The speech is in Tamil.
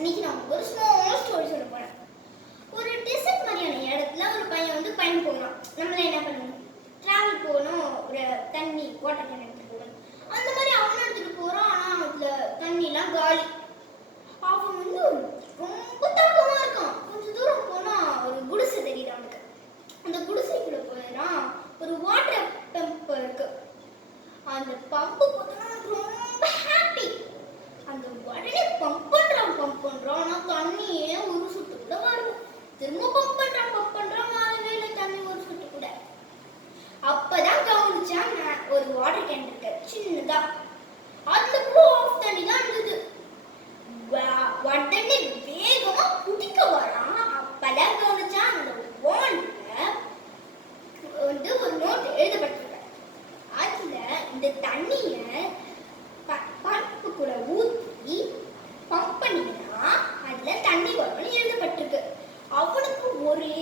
இன்னைக்கு நான் ஒரு ஸ்மால் ஸ்டோரி சொல்ல போறேன். ஒரு டெசர்ட் மாதிரியான இடத்துல ஒரு பையன் வந்து பயணம் போகிறான். நம்மள என்ன பண்ணணும், டிராவல் போகணும், ஒரு தண்ணி வாட்டர் கேன் எடுத்துட்டு போகணும். அந்த மாதிரி அவனும் எடுத்துட்டு போறான். ஆனா அதுல தண்ணிலாம் காலி. அவன் வந்து ரொம்ப தாகமா இருக்கான். கொஞ்சம் தூரம் போனா ஒரு குடிசை தெரியுது அவனுக்கு. அந்த குடிசைக்குள்ள போயிடான். ஒரு வாட்டர் பம்ப் இருக்கு. அந்த பம்பு பார்த்தா ரொம்ப ஹாப்பி. அந்த உடனே பம்ப் பண்றான். ஆனா தண்ணியே ஒரு சொட்டு கூட வரல. திரும்ப பம்ப் பண்றான் வரவே இல்லை தண்ணி ஒரு சொட்டு கூட. அப்பதான் கவனிச்சான், ஒரு வாட்டர் கேன் இருக்கு சின்னதா, அதுல கூட ஆஃப் தண்ணி தான் இருந்தது. உடனே வேகமா குடிக்க வரான். அப்பதான் கவனிச்சான், அந்த வால்ல வந்து ஒரு நோட் எழுதப்பட்டிருக்கு. அதுல இந்த தண்ணிய பம்புக்குள்ள ஊத்தி பம்ப் பண்ணினா அதுல தண்ணி வரும்னு எழுதப்பட்டிருக்கு. அவனுக்கு ஒரே